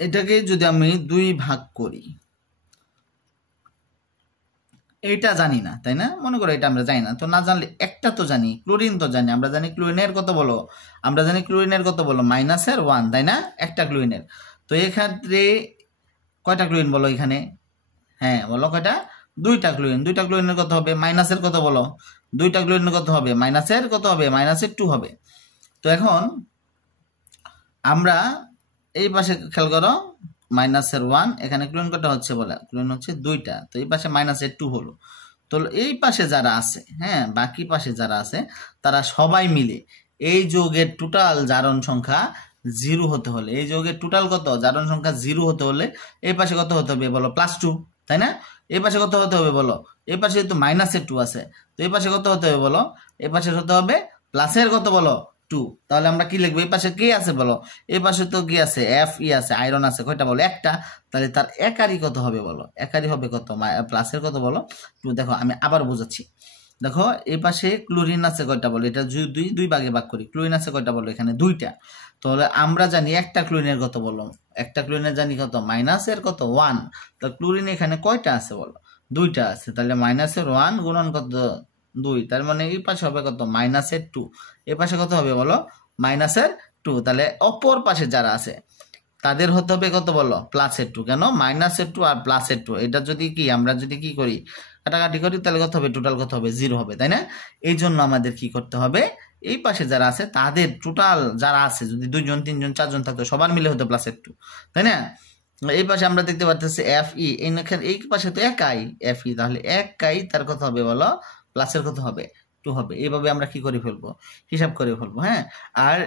এটাকে যদি আমি 2 ভাগ করি, এটা জানি না তাই না, মনে করো এটা আমরা জানি না, তো না জানলে একটা তো জানি, ক্লোরিন তো জানি, আমরা জানি ক্লোরিনের কত বলো, আমরা জানি ক্লোরিনের কত বলো -1 তাই না, একটা ক্লোরিনের। তো এক্ষেত্রে কয়টা ক্লোরিন বলো এখানে, হ্যাঁ বলো কয়টা, 2টা ক্লোরিন, 2টা ক্লোরিনের কত হবে মাইনাসের কত বলো, 2টা ক্লোরিনের কত হবে মাইনাসের কত হবে, -2 হবে। তো এখন আমরা এই পাশে খেয়াল করো -1, এখানে ক্লোরিন কটা হচ্ছে বলে, ক্লোরিন হচ্ছে 2টা, তো এই পাশে -2 হলো। তো এই পাশে যারা আছে, হ্যাঁ বাকি পাশে যারা আছে তারা সবাই মিলে এই যৌগের টোটাল জারণ সংখ্যা 0 হতে হলে, এই যৌগের টোটাল কত জারণ সংখ্যা 0 হতে হলে এই পাশে কত হতে হবে বলো +2 তাই না, এই পাশে কত হতে হবে বলো, এই পাশে তো -2 আছে, তো এই পাশে কত হতে হবে বলো, এই পাশে হতে হবে প্লাসের কত বলো 2। তাহলে আমরা কি লিখবো, এই পাশে কি আছে বলো, এই পাশে তো কি আছে Fe আছে, আয়রন আছে, কয়টা বলো একটা, তাহলে তার একারি কত হবে বলো, একারি হবে কত প্লাসের কত বলো 2। দেখো আমি আবার বোঝাচ্ছি, দেখো এই পাশে ক্লোরিন আছে কয়টা বলো, এটা দুই ভাগে ভাগ করি, ক্লোরিন আছে কয়টা বলো এখানে 2টা, তাহলে আমরা জানি একটা ক্লোরিনের কত বলো, একটা ক্লোরিনের জানি কত মাইনাসের কত 1, তো ক্লোরিন এখানে কয়টা আছে বলো 2টা আছে, তাহলে -1 গুণন কত 2, তার মানে এই পাশে হবে কত -2, এই পাশে কত হবে বলো -2, তাহলে অপর পাশে যারা আছে তাদের হতে হবে কত বলো +2, কেন -2 আর +2, এটা যদি কি আমরা যদি কি করি কাটাকাটি করি তাহলে কত হবে টোটাল কত হবে 0 হবে তাই না। এই জন্য আমাদের কি করতে হবে, এই পাশে যারা আছে তাদের টোটাল যারা আছে যদি 2 জন 3 জন 4 জন থাকতো সবার মিলে হতো +2 তাই না। এই পাশে আমরা দেখতে পাচ্ছি Fe, এই পাশে তো একাই Fe, তাহলে একাই তার কত হবে বলো প্লাসের কত হবে 2 হবে। এইভাবে আমরা কি করে ফেলবো, হিসাব করে ফেলবো। হ্যাঁ, আর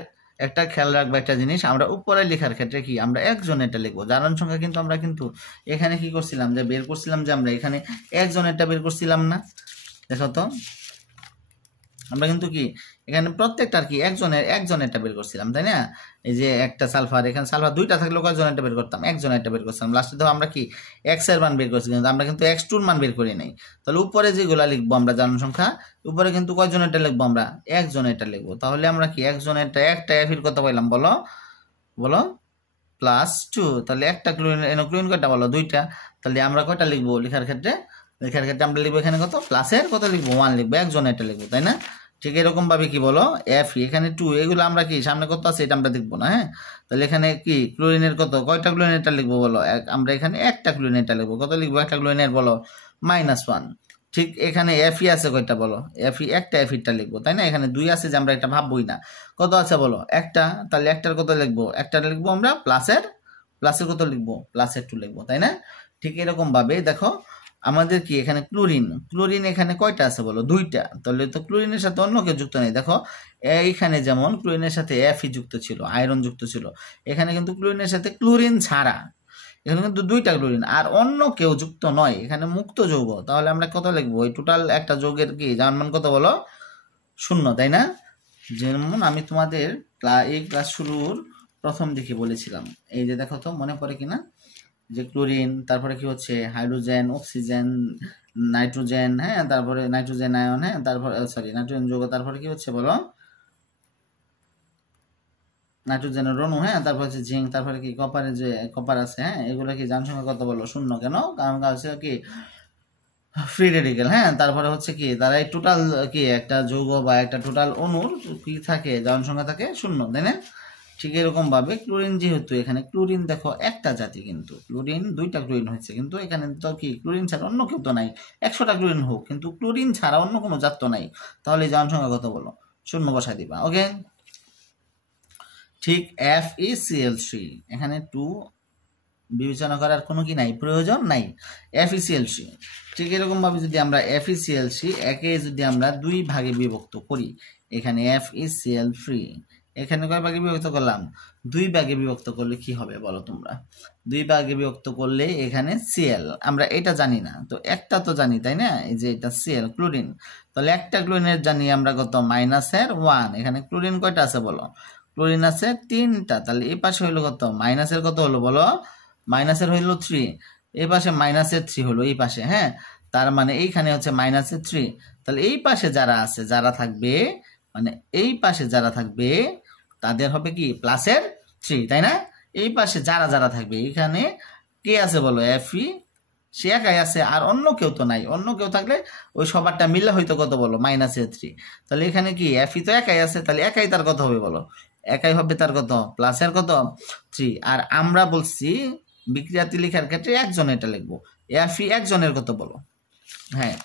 একটা খেয়াল রাখবো একটা জিনিস, আমরা উপরে লেখার ক্ষেত্রে কি আমরা একজনেরটা লিখবো, জারণ সংখ্যা কিন্তু আমরা কিন্তু এখানে কি করছিলাম যে বের করছিলাম যে আমরা এখানে একজনেরটা বের করছিলাম না, দেখো তো আমরা কিন্তু কি এখানে প্রত্যেকটার কি একজনেরটা বের করছিলাম তাই না। এই যে একটা সালফার, এখানে সালফার 2টা থাকলে কয়জনেরটা বের করতাম, একজনেরটা বের করছিলাম। লাস্টে তো আমরা কি x এর মান বের করছি, কিন্তু আমরা কিন্তু x2 এর মান বের করি নাই। তাহলে উপরে যেগুলা লিখবো আমরা জারণ সংখ্যা, উপরে কিন্তু কয়জনেরটা লিখবো আমরা একজনেরটা লিখবো। তাহলে আমরা কি একজনেরটা একটা এফির কথা পাইলাম বলো বলো +2, তাহলে একটা ক্লোরিন কয়টা বলো 2টা, তাহলে আমরা কয়টা লিখবো লেখার ক্ষেত্রে আমরা লিখবো এখানে কত প্লাসের কত লিখবো 1 লিখবো, একজনেরটা লিখবো তাই না। ঠিক এরকম ভাবে কি বলো Fe, এখানে 2, এগুলো আমরা কি সামনে কত আছে এটা আমরা দেখবো না। হ্যাঁ, তাহলে এখানে কি ক্লোরিনের কত কয়টা ক্লোরিনেরটা লিখবো বলো, আমরা এখানে একটা ক্লোরিনেরটা লিখবো, কত লিখবো একটা ক্লোরিনের বলো -1। ঠিক এখানে Fe আছে কয়টা বলো, Fe একটা Feটা লিখবো তাই না, এখানে 2 আছে যে আমরা একটা ভাববোই না, কত আছে বলো একটা, তাহলে একটার কত লিখবো, একটা লিখবো আমরা প্লাসের কত লিখবো +2 লিখবো তাই না। ঠিক এরকম ভাবে দেখো আমাদের কি এখানে ক্লোরিন এখানে কয়টা আছে বলো 2টা, তাহলে তো ক্লোরিনের সাথে অন্য কেউ যুক্ত নেই। দেখো এইখানে যেমন ক্লোরিনের সাথে Fe যুক্ত ছিল, আয়রন যুক্ত ছিল, এখানে কিন্তু ক্লোরিনের সাথে ক্লোরিন ছাড়া এখানে কিন্তু 2টা ক্লোরিন আর অন্য কেউ যুক্ত নয়, এখানে মুক্ত যৌগ। তাহলে আমরা কত লিখবো, এই টোটাল একটা যৌগের কি জারণ মান কত বলো 0 তাই না। যেমন আমি তোমাদের এই ক্লাস শুরুর প্রথম দিকে বলেছিলাম, এই যে দেখো তো মনে পড়ে কিনা, যে ক্লোরিন, তারপরে কি হচ্ছে হাইড্রোজেন, অক্সিজেন, নাইট্রোজেন, হ্যাঁ তারপরে নাইট্রোজেন আয়ন, হ্যাঁ তারপরে নাইট্রোজেন যৌগ, তারপরে কি হচ্ছে বলো নাইট্রোজেনের অণু, হ্যাঁ তারপর হচ্ছে জিঙ্ক, তারপরে কি কপারের যে কপার আছে, হ্যাঁ এগুলো কি জারণ সংখ্যা কত বলো 0, কেন কারণ হচ্ছে কি ফ্রি রেডিকেল। হ্যাঁ, তারপরে হচ্ছে কি তারা এই টোটাল কি একটা যৌগ বা একটা টোটাল অণুর কি থাকে জারণ সংখ্যা থাকে 0 তাই না। ঠিক এরকম ভাবে ক্লোরিন, যেহেতু এখানে ক্লোরিন দেখো একটা জাতি, কিন্তু ক্লোরিন 2টা ক্লোরিন হয়েছে, কিন্তু এখানে তো কি ক্লোরিন ছাড়া অন্য কেউ তো নাই, 100টা ক্লোরিন হোক কিন্তু ক্লোরিন ছাড়া অন্য কোনো জাত তো নাই, তাহলে জারণ সংখ্যা কত বলো 0 বসাই দিবা। ওকে, ঠিক FeCl3, এখানে 2 বিবেচনা করার কোনো কি নাই, প্রয়োজন নাই, FeCl3। ঠিক এরকম ভাবে যদি আমরা FeCl3 একে যদি আমরা 2 ভাগে বিভক্ত করি, এখানে FeCl3 এখানে কয় ভাগে বিভক্ত করলাম 2 ভাগে বিভক্ত করলে কি হবে বলো তোমরা, 2 ভাগে বিভক্ত করলে এখানে Cl আমরা এটা জানি না, তো একটা তো জানি তাই না, এই যে এটা Cl ক্লোরিন, তাহলে একটা ক্লোরিনের জানি আমরা কত -1, এখানে ক্লোরিন কয়টা আছে বলো, ক্লোরিন আছে 3টা, তাহলে এই পাশে হলো কত মাইনাসের কত হলো বলো, মাইনাসের হইলো 3, এই পাশে -3 হলো এই পাশে। হ্যাঁ, তার মানে এইখানে হচ্ছে -3, তাহলে এই পাশে যারা আছে যারা থাকবে মানে এই পাশে যারা থাকবে তাদের হবে কি +3 তাই না। এই পাশে যারা যারা থাকবে এখানে কে আছে বলো এফি সে একাই আছে আর অন্য কেউ তো নাই অন্য কেউ থাকলে ওই সবারটা মিললে হয়তো কত বলো -3 তাহলে এখানে কি এফি তো একাই আছে তাহলে একাই তার কত হবে বলো একাই হবে তার কত প্লাসের কত 3 আর আমরা বলছি বিক্রিয়াটি লেখার ক্ষেত্রে একজন এটা লিখবো এফি একজনের কত বলো হ্যাঁ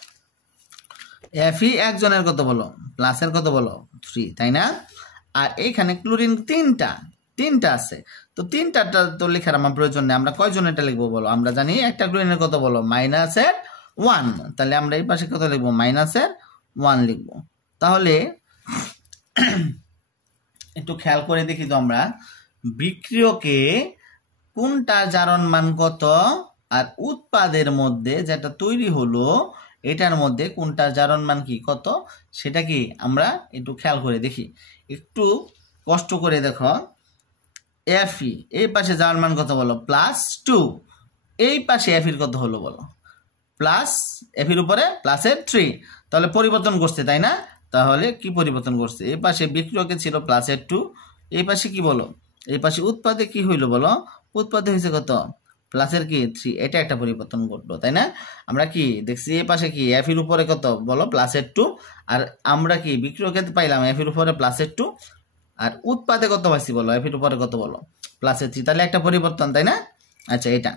এফি একজনের কত বলো প্লাসের কত বলো 3 তাই না আর এইখানে ক্লোরিন তিনটা আছে তো তিনটাটা তো লেখার আমার প্রয়োজন নেই আমরা কয়জন এটা লিখবো বলো আমরা জানি একটা ক্লোরিনের কত বলো -1 তাহলে আমরা এই পাশে কত লিখবো -1 লিখবো তাহলে একটু খেয়াল করে দেখি তো আমরা বিক্রিয়কে কোনটা জারণ মান কত আর উৎপাদের মধ্যে যেটা তৈরি হলো এটার মধ্যে কোনটা জারণ মান কি কত সেটা কি আমরা একটু খেয়াল করে দেখি একটু কষ্ট করে দেখো এফি এই পাশে জারণ মান কত বলো +2 এই পাশে এফির কত হলো বলো প্লাস এফির উপরে প্লাসের 3 তাহলে পরিবর্তন করছে তাই না তাহলে কি পরিবর্তন করছে এই পাশে বিক্রিয়কে ছিল +2 এই পাশে কি বলো এই পাশে উৎপাদে কি হইলো বলো উৎপাদে হয়েছে কত প্লাসের কি 3 এটা একটা পরিবর্তন ঘটলো তাই না আমরা কি দেখছি এই পাশে কি এফির উপরে কত বলো +2 আর আমরা কি বিক্রিয়কে পাইলাম এফির উপরে +2 আর উৎপাদে কত পাইছি বলো এফির উপরে কত বলো +3 তাহলে একটা পরিবর্তন তাই না আচ্ছা এটা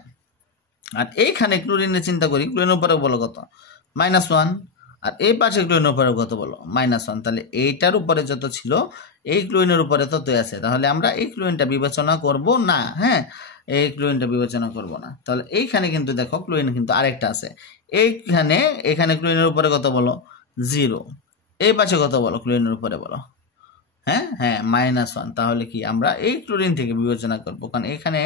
আর এইখানে ক্লোরিনের চিন্তা করি ক্লোরিনের উপরে বলো কত -1 আর এই পাশে ক্লোরিনের উপরে কত বলো -1 তাহলে এইটার উপরে যত ছিল এই ক্লোরিনের উপরে ততই আছে তাহলে আমরা এই ক্লোরিনটা বিবেচনা করব না হ্যাঁ এই ক্লোরিনটা বিবেচনা করব না তাহলে এইখানে কিন্তু দেখো ক্লোরিন কিন্তু আরেকটা আছে এখানে ক্লোরিনের উপরে কত বলো 0 এই পাশে কত বলো ক্লোরিনের উপরে বলো হ্যাঁ -1 তাহলে কি আমরা এই ক্লোরিন থেকে বিবেচনা করব কারণ এখানে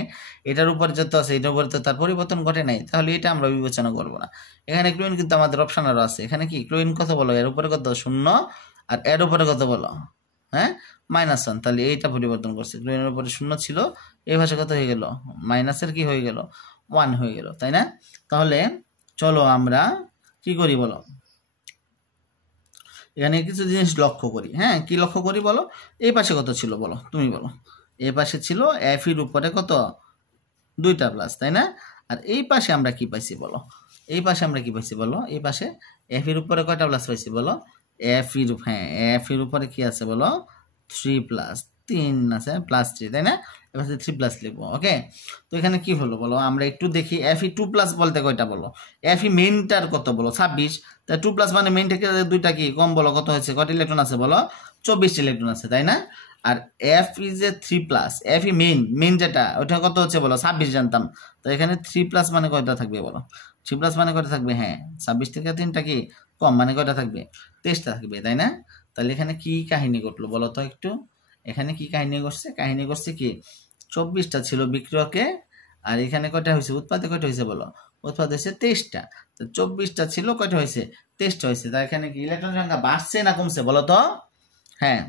এটার উপরে যত আছে এটার উপরে তো তার পরিবর্তন ঘটে নাই তাহলে এটা আমরা বিবেচনা করব না এখানে ক্লোরিন কিন্তু আমাদের অপশন আরো আছে এখানে কি ক্লোরিন কত বলো এর উপরে কত 0 আর এর উপরে কত বলো হ্যাঁ -1 তাহলে এইটা পরিবর্তন করছে ক্লোরিনের উপরে 0 ছিল এই ভাষা কত হয়ে গেল মাইনাসের কি হয়ে গেল 1 হয়ে গেল তাই না তাহলে চলো আমরা কি করি বলো এখানে কিছু জিনিস লক্ষ্য করি হ্যাঁ কি লক্ষ্য করি বলো এই পাশে কত ছিল বলো তুমি বলো এই পাশে ছিল এফির উপরে কত 2টা প্লাস তাই না আর এই পাশে আমরা কি পাইছি বলো এই পাশে আমরা কি পাইছি বলো এই পাশে এফির উপরে কয়টা প্লাস পাইছি বলো এফির উপরে কি আছে বলো 3 প্লাস 3 আছে +3 তাই না এবার 3 প্লাস লিখবো ওকে তো এখানে কি হলো বলো আমরা একটু দেখি এফি 2 প্লাস বলতে কয়টা বলো এফি মেইনটার কত বলো 26 তা 2 প্লাস মানে মেইন থেকে দুইটা কি কম বলো কত হয়েছে কত ইলেকট্রন আছে বলো 24 ইলেকট্রন আছে তাই না আর এফ ইজ এ 3 প্লাস এফি মেইন যেটা ওটা কত হচ্ছে বলো 26 জানতাম তো এখানে 3 প্লাস মানে কয়টা থাকবে বলো 3 প্লাস মানে কয়টা থাকবে হ্যাঁ 26 থেকে 3টা কি কম মানে কয়টা থাকবে 23টা থাকবে তাই না তাহলে এখানে কি কাহিনী ঘটলো বলো তো একটু এখানে কি কাহিনী করছে কি 24টা ছিল বিক্রিয়কে আর এখানে কয়টা হয়েছে উৎপাদে কয়টা হয়েছে বলো উৎপাদ হয়েছে 23টা তো 24টা ছিল কয়টা হয়েছে 23টা হয়েছে তাই এখানে কি ইলেকট্রন সংখ্যা বাড়ছে না কমছে বলো তো হ্যাঁ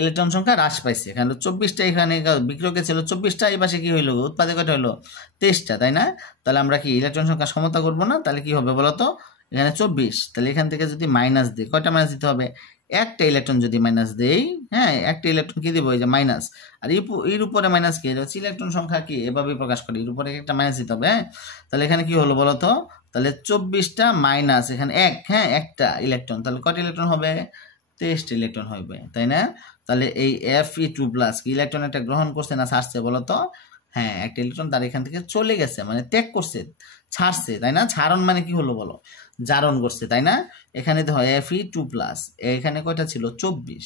ইলেকট্রন সংখ্যা হ্রাস পাইছে এখানে 24টা এখানে বিক্রিয়কে ছিল 24টা এই পাশে কি হইলো উৎপাদে কয়টা হলো 23টা তাই না তাহলে আমরা কি ইলেকট্রন সংখ্যা সমতা করব না তাহলে কি হবে বলো তো এখানে 24 তাহলে এখান থেকে যদি মাইনাস দিই কয়টা মাইনাস দিতে হবে একটা ইলেকট্রন যদি মাইনাস দেই হ্যাঁ একটা ইলেকট্রন কি দিব এই যে মাইনাস আর এর উপরে মাইনাস কি হচ্ছে ইলেকট্রন সংখ্যা কি এভাবে প্রকাশ করি এর উপরে একটা মাইনাস দিতে হবে হ্যাঁ তাহলে এখানে কি হলো বলো তো তাহলে 24টা মাইনাস এখানে একটা ইলেকট্রন তাহলে কয়টা ইলেকট্রন হবে 23টা ইলেকট্রন হবে তাই না তাহলে এই Fe2+ কি ইলেকট্রন একটা গ্রহণ করছে না ছাড়ছে বলো তো হ্যাঁ একটা ইলেকট্রন তার এখান থেকে চলে গেছে মানে ত্যাগ করছে ছাড়ছে তাই না ছাড়ন মানে কি হলো বলো জারণ করছে তাই না এখানে দেখো Fe2+ এখানে কয়টা ছিল 24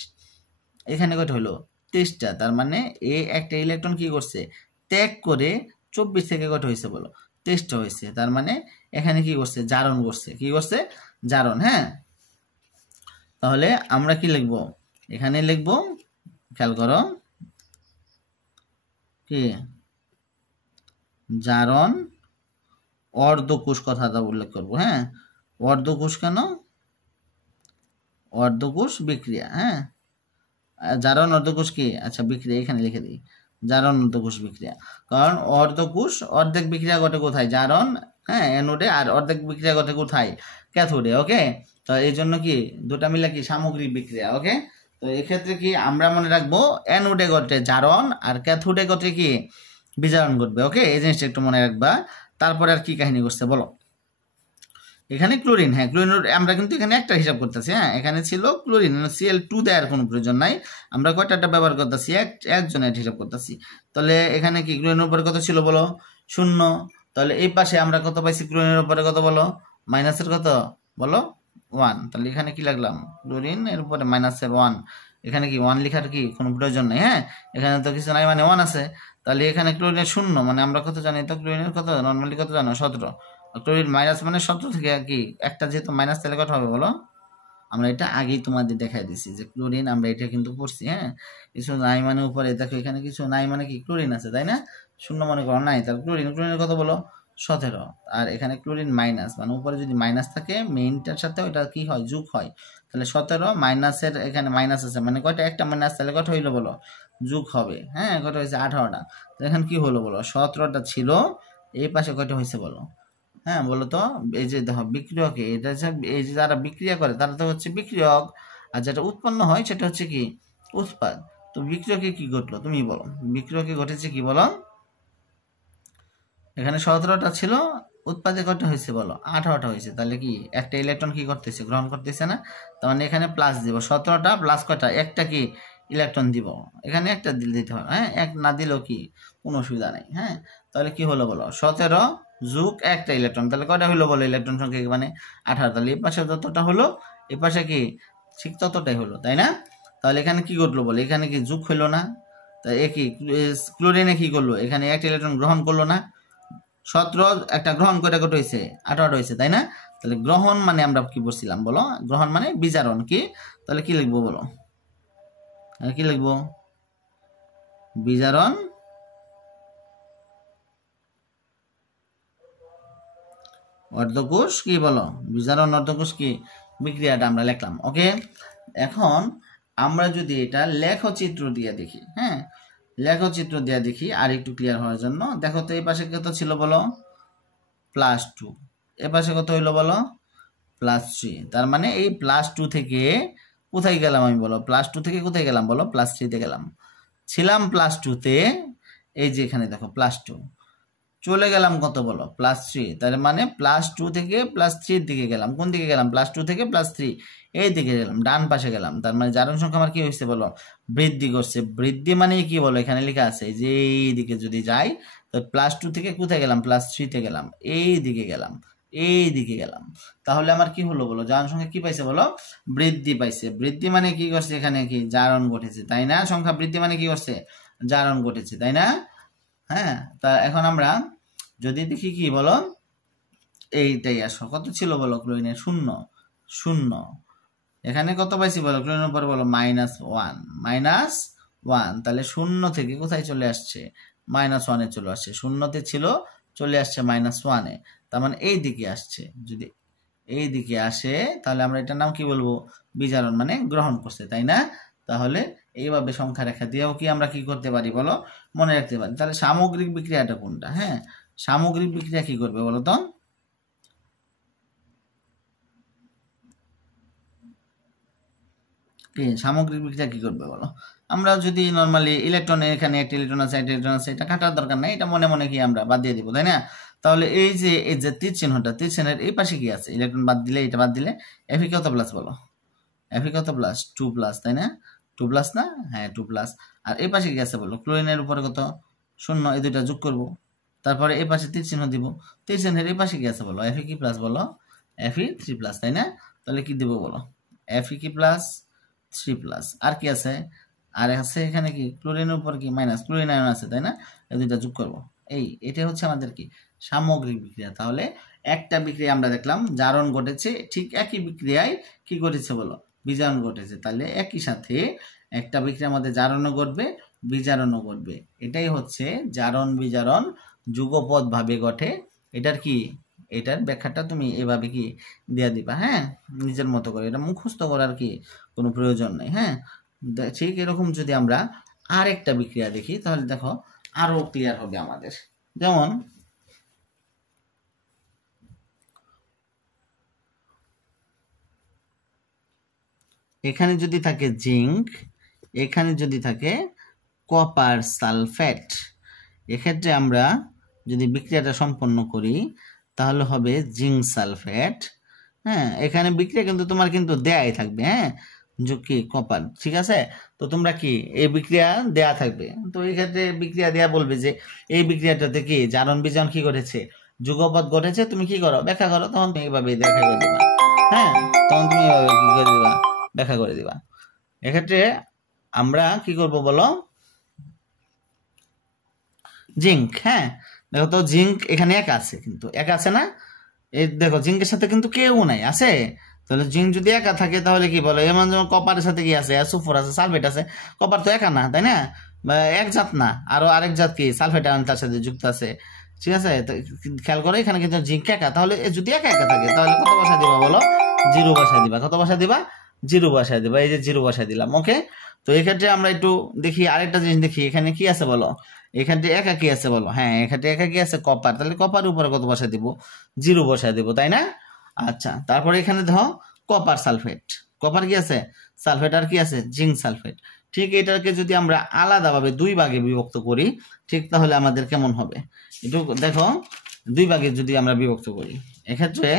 এখানে কয়টা হলো 23টা তার মানে এই একটা ইলেকট্রন কি করছে ত্যাগ করে 24 থেকে কয়টা হয়েছে বলো 23টা হয়েছে তার মানে এখানে কি করছে জারণ করছে কি করছে জারণ হ্যাঁ তাহলে আমরা কি লিখব এখানে লিখব খেয়াল করো কি জারণ অর্ধকোষ কথাটা উল্লেখ করব হ্যাঁ অর্ধকোষ কেন অর্ধকোষ বিক্রিয়া হ্যাঁ জারণ অর্ধকোষ কি আচ্ছা বিক্রিয়া এখানে লিখে দিই জারণ অর্ধকোষ বিক্রিয়া কারণ অর্ধকোষ অর্ধেক বিক্রিয়া ঘটে কোথায় জারণ হ্যাঁ অ্যানোডে আর অর্ধেক বিক্রিয়া ঘটে কোথায় ক্যাথোডে ওকে তো এই জন্য কি দুটা মিলে কি সামগ্রিক বিক্রিয়া ওকে তো এক্ষেত্রে কি আমরা মনে রাখবো অ্যানোডে ঘটে জারণ আর ক্যাথোডে ঘটে কি বিজারণ ঘটবে। ওকে, এই জিনিসটা একটু মনে রাখবা। তারপরে আর কি কাহিনী করছে বলো। এখানে ক্লোরিন, হ্যাঁ ক্লোরিন আমরা কিন্তু এখানে একটা হিসাব করতেছি। হ্যাঁ এখানে ছিল ক্লোরিন, Cl2 দেওয়ার কোনো প্রয়োজন নাই, আমরা কয়টা ব্যবহার করতেছি একজনের হিসাব করতেছি। তাহলে এখানে কি ক্লোরিনের উপরে কত ছিল বলো 0। তাহলে এই পাশে আমরা কত পাইছি ক্লোরিনের উপরে কত বলো মাইনাসের কত বলো 1। তাহলে এখানে কি লাগলাম ক্লোরিন এর উপরে মাইনাসের 1। এখানে কি 1 লেখার কি কোনো প্রয়োজন নেই। হ্যাঁ এখানে তো কিছু নাই মানে 1 আছে। তাহলে এখানে ক্লোরিনের 0 মানে আমরা কত জানি তো ক্লোরিনের কত নর্মালি কত জানো 17। ক্লোরিন মাইনাস মানে 17 থেকে কি একটা যেহেতু মাইনাস তাহলে কত হবে বলো। আমরা এটা আগেই তোমাদের দেখাই দিছি যে ক্লোরিন আমরা এটা কিন্তু পড়ছি। হ্যাঁ কিছু নাই মানে উপরে দেখো এখানে কিছু নাই মানে কি ক্লোরিন আছে তাই না, 0 মনে করো নাই, তাহলে ক্লোরিনের কত বলো 17। আর এখানে ক্লোরিন মাইনাস মানে উপরে যদি মাইনাস থাকে মেইনটার সাথে ওটা কি হয় যোগ হয়। তাহলে 17 মাইনাসের এখানে মাইনাস আছে মানে কয়টা একটা মাইনাস, তাহলে কত হইলো বলো যোগ হবে। হ্যাঁ কত হয়েছে 18টা। এখানে কি হলো বলো 17টা ছিল, এই পাশে কয়টা হয়েছে বলো। হ্যাঁ বলো তো, এই যে দেখো বিক্রিয়কে এটা হচ্ছে এই যে যারা বিক্রিয়া করে তারা তো হচ্ছে বিক্রিয়ক, আর যেটা উৎপন্ন হয় সেটা হচ্ছে কি উৎপাদ। তো বিক্রিয়কে কি ঘটলো তুমি বলো, বিক্রিয়কে ঘটেছে কি বলো, এখানে 17টা ছিল উৎপাদে কত হয়েছে বলো 18টা হয়েছে। তাহলে কি একটা ইলেকট্রন কি করতেছে গ্রহণ করতেছে না, তার মানে এখানে প্লাস দিব 17টা প্লাস কয়টা একটা কি ইলেকট্রন দিব, এখানে একটা দিতে হবে। হ্যাঁ এক না দিলেও কি কোনো অসুবিধা নেই। হ্যাঁ তাহলে কি হলো বলো 17 যোগ একটা ইলেকট্রন, তাহলে কয়টা হলো বলো ইলেকট্রন সংখ্যা মানে 18। তাহলে এই পাশে যতটা হলো এই পাশে কি ঠিক ততটাই হলো তাই না। তাহলে এখানে কি ঘটলো বলো এখানে কি যোগ হইলো না, তাই একই ক্লোরিনে কি করলো এখানে একটা ইলেকট্রন গ্রহণ করলো না, 17 একটা গ্রহণ করে কত হয়েছে 18 হয়েছে তাই না। তাহলে গ্রহণ মানে আমরা কি বলছিলাম বলো, গ্রহণ মানে বিজারণ কি, তাহলে কি লিখবো বলো কি লিখবো বিজারণ অর্ধকোষ কি বলো, বিজারণ অর্ধকোষ কি বিক্রিয়াটা আমরা লিখলাম। ওকে এখন আমরা যদি এটা লেখচিত্র দিয়ে দেখি, হ্যাঁ লেখচিত্র দিয়ে দেখি আর একটু ক্লিয়ার হওয়ার জন্য। দেখো তো এই পাশে কত ছিল বলো +2, এ পাশে কত হইলো বলো +3। তার মানে এই +2 থেকে কোথায় গেলাম আমি বলো, +2 থেকে কোথায় গেলাম বলো +3 তে গেলাম। ছিলাম +2 তে, এই যে এখানে দেখো +2 চলে গেলাম কত বলো +3। তার মানে +2 থেকে +3 দিকে গেলাম, কোন দিকে গেলাম +2 থেকে +3 এই দিকে গেলাম, ডান পাশে গেলাম। তার মানে জারণ সংখ্যা আমার কি হয়েছে বলো বৃদ্ধি করছে। বৃদ্ধি মানে কি বলো এখানে লেখা আছে যে এই দিকে যদি যাই তো +2 থেকে কোথায় গেলাম +3 তে গেলাম, এই দিকে গেলাম এই দিকে গেলাম। তাহলে আমার কি হলো বলো জারণ সংখ্যা কি পাইছে বলো বৃদ্ধি পাইছে। বৃদ্ধি মানে কি করছে এখানে কি জারণ ঘটেছে তাই না, সংখ্যা বৃদ্ধি মানে কি করছে জারণ ঘটেছে তাই না। হ্যাঁ তা এখন আমরা যদি দেখি কি বলো এইটাই আসো কত ছিল বলো ক্লোরিনের 0 এখানে কত পাইছি বলো ক্লোরিনের উপরে বলো -1 তাহলে 0 থেকে কোথায় চলে আসছে -1 এ চলে আসছে, 0তে ছিল চলে আসছে -1 এ, তার মানে এই দিকে আসছে। যদি এই দিকে আসে তাহলে আমরা এটার নাম কি বলবো বিজারণ মানে গ্রহণ করছে তাই না। তাহলে এইভাবে সংখ্যা রেখা দিয়েও কি আমরা কি করতে পারি বলো মনে রাখতে পারি। তাহলে সামগ্রিক বিক্রিয়াটা কোনটা, হ্যাঁ সামগ্রিক বিক্রিয়া কি করবে বলো তো, সামগ্রিক বিক্রিয়া কি করবে বলো। আমরা যদি নর্মালি ইলেকট্রন এখানে একটা ইলেকট্রন আছে একটা ইলেকট্রন আছে এটা কাটার দরকার নাই, এটা মনে মনে কি আমরা বাদ দিয়ে দিব তাই না। তাহলে এই যে তীর চিহ্নটা তীর চিহ্নের এই পাশে কি আছে ইলেকট্রন বাদ দিলে এটা বাদ দিলে এফি কত প্লাস বলো, এফি কত প্লাস 2+ তাই না, 2+ না, হ্যাঁ 2+। আর এই পাশে কি আছে বলো ক্লোরিনের উপরে কত 0, এই দুইটা যোগ করব, তারপরে এই পাশে তীর চিহ্ন দিব, তীর চিহ্নের এই পাশে কি আছে বলো এফি কি প্লাস বলো এফি 3+ তাই না। তাহলে কি দিব বলো এফি কি প্লাস 3+, আর কি আছে আর আছে এখানে কি ক্লোরিনের উপর কি মাইনাস ক্লোরিন আয়ন আছে তাই না, এই দুইটা যোগ করব। এটা হচ্ছে আমাদের কি সামগ্রিক বিক্রিয়া। তাহলে একটা বিক্রিয়া আমরা দেখলাম জারণ ঘটেছে, ঠিক একই বিক্রিয়ায় কি ঘটেছে বলো বিজারণ ঘটেছে। তাহলে একই সাথে একটা বিক্রিয়ার মধ্যে জারণও ঘটবে বিজারণও ঘটবে, এটাই হচ্ছে জারণ বিজারণ যুগপৎ ভাবে ঘটে। এটার কি এটার ব্যাখ্যাটা তুমি এভাবে কি দিয়ে দিবা, হ্যাঁ নিজের মতো করে, এটা মুখস্থ করার কি কোনো প্রয়োজন নেই। হ্যাঁ ঠিক এরকম যদি আমরা আরেকটা বিক্রিয়া দেখি তাহলে দেখো আরো ক্লিয়ার হবে আমাদের। যেমন এখানে যদি থাকে জিঙ্ক, এখানে যদি থাকে কপার সালফেট, এক্ষেত্রে আমরা যদি বিক্রিয়াটা সম্পন্ন করি তাহলে হবে জিঙ্ক সালফেট। হ্যাঁ, এখানে বিক্রিয়া কিন্তু তোমার কিন্তু দেয়াই থাকবে, হ্যাঁ, যোগ কি কপার, ঠিক আছে। তো তোমরা কি এই বিক্রিয়া দেয়া থাকবে, তো এই ক্ষেত্রে বিক্রিয়া দেয়া বলবে যে এই বিক্রিয়াটাতে কি জারণ বিজারণ কি ঘটেছে, যুগপৎ ঘটেছে, তুমি কি করো ব্যাখ্যা করো, তখন তুমি এইভাবে ব্যাখ্যা করে দিবা। হ্যাঁ, তখন তুমি এইভাবে কি করে দিবা, ব্যাখ্যা করে দিবা। এক্ষেত্রে আমরা কি করব বলো, জিঙ্ক, হ্যাঁ দেখো তো জিঙ্ক এখানে এক আছে, কিন্তু এক আছে না, এই দেখো জিঙ্কের সাথে কিন্তু কেউ নাই, আছে। তাহলে জিঙ্ক যদি একা থাকে তাহলে কি বলো, এমন যেমন কপারের সাথে কি আছে, সুফর আছে, সালফেট আছে, কপার তো একা না, তাই না, এক জাত না, আরো আরেক জাত কি সালফেট আয়ন তার সাথে যুক্ত আছে, ঠিক আছে। তো খেয়াল করে এখানে কিন্তু জিঙ্ক একা, তাহলে যদি একা একা থাকে তাহলে কত বসা দিবা বলো, জিরো বসা দিবা, কত বসা দিবা, জিরো বসা দিবা, এই যে জিরো বসা দিলাম, ওকে। তো এক্ষেত্রে আমরা একটু দেখি আরেকটা জিনিস দেখি, এখানে কি আছে বলো, এখানে একা কি আছে বলো, হ্যাঁ এখানে একা কি আছে কপার, তাহলে কপার উপরে কত বসা দিব, জিরো বসা দিব, তাই না। আচ্ছা, তারপরে এখানে দেখো কপার সালফেট, কপার কি আছে সালফেট, আর কি আছে জিঙ্ক সালফেট। ঠিক এটাকে যদি আমরা আলাদাভাবে দুই ভাগে বিভক্ত করি, ঠিক তাহলে আমাদের কেমন হবে একটু দেখো, দুই ভাগে যদি আমরা বিভক্ত করি, এক্ষেত্রে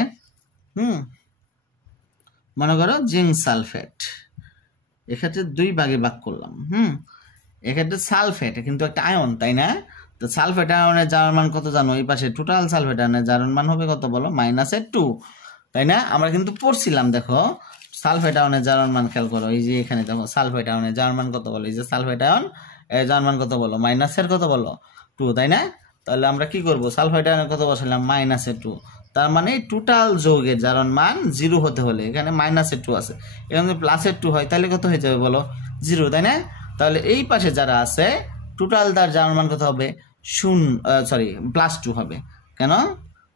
মনে করো জিঙ্ক সালফেট, এক্ষেত্রে দুই ভাগে ভাগ করলাম, এক্ষেত্রে সালফেট কিন্তু একটা আয়ন, তাই না। তো সালফেট আয়নের জারণ মান কত জানো, এই পাশে টোটাল সালফেট আয়নের জারণ মান হবে কত বলো, -2, তাই না। আমরা কিন্তু পড়ছিলাম, দেখো সালফেট আয়নের জারণ মান খেয়াল করো, এই যে এখানে দেখো সালফেট আয়নের জারণ মান কত বলো, এই যে সালফেট আয়ন এর জারণ মান কত বলো, কত বলো 2, তাই না। তাহলে আমরা কি করব, সালফেট আয়নের কত বসালাম, -2, তার মানে টোটাল যৌগের জারণ মান 0 হতে হলে এখানে -2 আছে, এখানে যদি +2 হয় তাহলে কত হয়ে যাবে বলো, 0, তাই না। তাহলে এই পাশে যারা আছে টোটাল তার জারণ মান কত হবে, +2 হবে, কেন,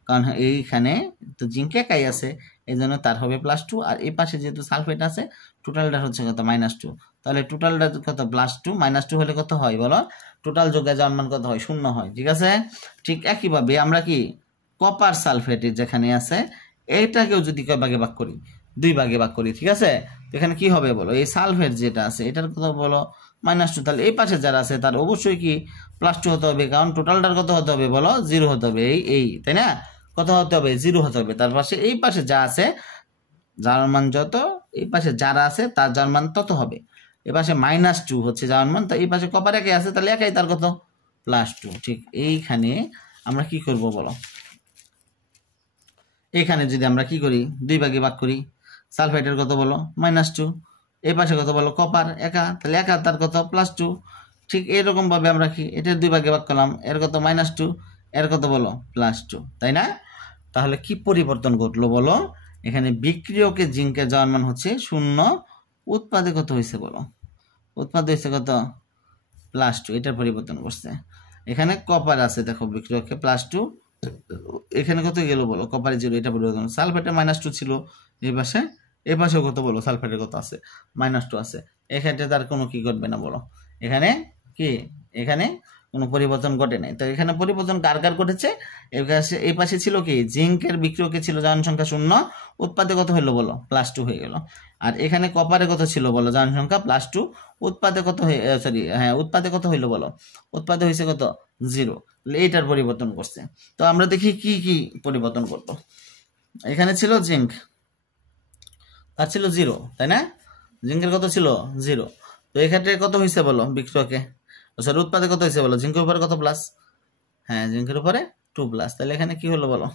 কারণ এইখানে তো জিঙ্ক একাই আছে, এই জন্য তার হবে +2, আর এই পাশে যেহেতু সালফেট আছে টোটালটা হচ্ছে কত, -2, তাহলে টোটালটা কত, +2 -2 হলে কত হয় বলো, টোটাল যোগের জারণ মান কত হয়, 0 হয়, ঠিক আছে। ঠিক একইভাবে আমরা কি কপার সালফেট যেখানে আছে এইটাকেও যদি কয় ভাগে ভাগ করি, দুই ভাগে ভাগ করি, ঠিক আছে। এখানে কি হবে বলো, এই সালফেট যেটা আছে এটার কত বলো, -2, তাহলে এই পাশে যারা আছে তার অবশ্যই কি +2 হতে হবে, কারণ টোটালটার কত হতে হবে বলো, 0 হতে হবে, এই তাই না, কত হতে হবে, 0 হতে হবে। তার পাশে এই পাশে যা আছে জারণ মান যত, এই পাশে যারা আছে তার জারণ মান তত হবে, এ পাশে -2 হচ্ছে জারণ মান, তো এই পাশে কপার একাই আছে, তাহলে একাই তার কত, +2। ঠিক এইখানে আমরা কি করব বলো, এখানে যদি আমরা কি করি, দুই ভাগে ভাগ করি, সালফেটের কত বলো, -2, এই পাশে কত বলো, কপার একা, তাহলে একা তার কত, +2। ঠিক এরকম ভাবে আমরা কি এটার দুই ভাগে ভাগ করলাম, এর কত -2, এর কত বলো, +2, তাই না। তাহলে কি পরিবর্তন ঘটলো বলো, এখানে বিক্রিয়কে জিঙ্কের জারণ মান হচ্ছে 0, উৎপাদে কত হয়েছে বলো, উৎপাদে হয়েছে কত, +2, এটার পরিবর্তন করছে। এখানে কপার আছে দেখো বিক্রিয়কে +2, এখানে কত গেল বলো, কপারে 0, এটা পরিবর্তন, সালফেটের -2 ছিল এই পাশে, এই পাশেও কত বলো, সালফেটের কত আছে, -2 আছে, এক্ষেত্রে তার কোনো কি ঘটবে না বলো, এখানে কি, এখানে কোনো পরিবর্তন ঘটে নাই। তো এখানে পরিবর্তন কার কার ঘটেছে, এই পাশে ছিল কি জিঙ্কের বিক্রিয়কে ছিল জারণ সংখ্যা 0, উৎপাদে কত হলো বলো, +2 হয়ে গেল। আর এখানে কপারে কত ছিল বলো, জারণ সংখ্যা +2, উৎপাদে কত উৎপাদে কত হইলো বলো, উৎপাদে হয়েছে কত, 0, এইটার পরিবর্তন করছে। তো আমরা দেখি কি কি পরিবর্তন করলো, এখানে ছিল জিঙ্ক, তার ছিল 0, তাই না, জিঙ্কের কত ছিল 0, তো এক্ষেত্রে কত হয়েছে বলো বিক্রিয়কে, উৎপাদে কত হয়েছে বলো, জিঙ্কের উপরে কত প্লাস, হ্যাঁ জিঙ্কের উপরে 2+, তাহলে এখানে কি হলো বলো,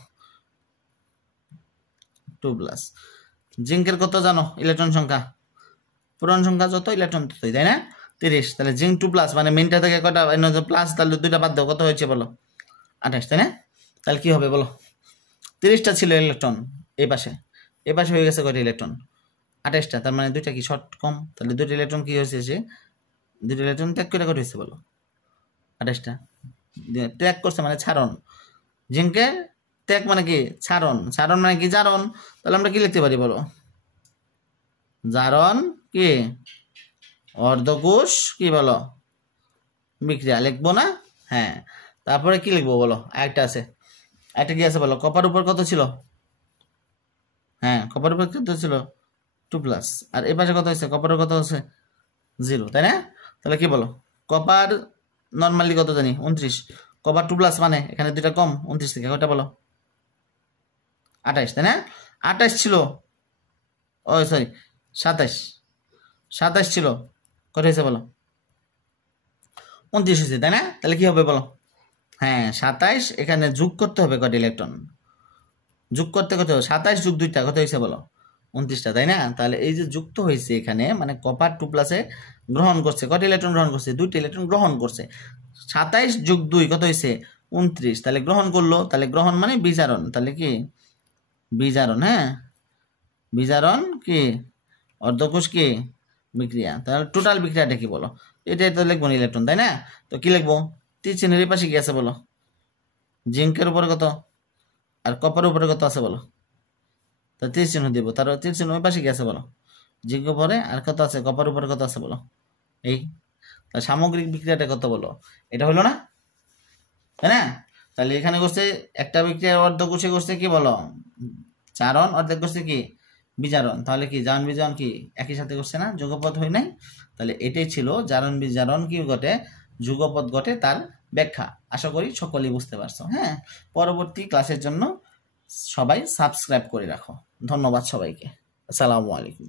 2+। জিঙ্কের কত জানো ইলেকট্রন সংখ্যা, প্রোটন সংখ্যা যত ইলেকট্রন ততই, তাই না, 30, তাহলে জিঙ্ক 2+, মানে মেনটা থেকে কটা প্লাস, তাহলে দুইটা বাদ দাও, কত হয়েছে বলো, 28, তাই না। তাহলে কি হবে বলো, 30টা ছিল ইলেকট্রন এই পাশে হয়ে গেছে কয়টা ইলেকট্রন, 28টা, তার মানে দুইটা কি শর্ট কম, তাহলে দুইটা ইলেকট্রন কি হয়েছে, সে দুইটা ইলেকট্রন ত্যাগ করে কত হয়েছে বলো, 28টা ত্যাগ করছে, মানে ছাড়ন, জিঙ্কের ত্যাগ মানে কি ছাড়ন, ছাড়ন মানে কি জারণ, তাহলে আমরা কি লিখতে পারি বলো, জারণ কি অর্ধকোষ কি বলো বিক্রিয়া, লিখবো না, হ্যাঁ। তারপরে কি লিখবো বলো, একটা আছে, একটা কি আছে বলো, কপার উপর কত ছিল, হ্যাঁ কপার উপর কত ছিল 2 প্লাস, আর এই পাশে কত হয়েছে, কপারের কত হচ্ছে 0, তাই না? তাহলে কি বলো, কপার নর্মালি কত জানি 29, কপার 2 প্লাস মানে এখানে দুইটা কম 29 থেকে, কয়টা বলো 28, তাই না? 28 ছিল, ও সরি 27 ছিল, কত হয়েছে বলো 29 হয়েছে, তাই না? তাহলে কি হবে বলো, হ্যাঁ 27, এখানে যোগ করতে হবে কয়টা ইলেকট্রন, যোগ করতে কত 27 যোগ 2টা কত হয়েছে বলো 29টা, তাই না? তাহলে এই যে যুক্ত হয়েছে এখানে মানে কপার 2 প্লাসে গ্রহণ করছে কয়টা ইলেকট্রন গ্রহণ করছে, 2টা ইলেকট্রন গ্রহণ করছে, 27 যোগ 2 কত হয়েছে 29, তাহলে গ্রহণ করলো, তাহলে গ্রহণ মানে বিজারণ, তাহলে কি বিজারণ, হ্যাঁ বিজারণ কি অর্ধকোষ কি বিক্রিয়া, তাহলে টোটাল বিক্রিয়াটা কি বলো, এটাই তো লিখবো ইলেকট্রন, তাই না? তো কি লিখবো, তীর চিহ্নের পাশে কি আছে বলো, জিঙ্কের উপরে কত আর কপারের উপরে কত আছে বলো, তা তীর চিহ্ন দিব, তার তীর চিহ্ন ওই পাশে কি আছে বলো, জিঙ্ক উপরে আর কত আছে, কপার উপরে কত আছে বলো, এই সামগ্রিক বিক্রিয়াটা কত বলো, এটা হলো না, তাই না? তাহলে এখানে করছে একটা বিক্রিয়ার অর্ধকোষে করছে কি বলো চারণ, অর্ধেক করছে কি বিজারণ, তাহলে কি জারণ বিজারণ কি একই সাথে করছে না, যুগপদ হয় নাই? তাহলে এটাই ছিল জারণ বিজারণ কি ঘটে, যুগপদ ঘটে তার ব্যাখ্যা। আশা করি সকলেই বুঝতে পারছো। হ্যাঁ, পরবর্তী ক্লাসের জন্য সবাই সাবস্ক্রাইব করে রাখো। ধন্যবাদ সবাইকে। আসসালামু আলাইকুম।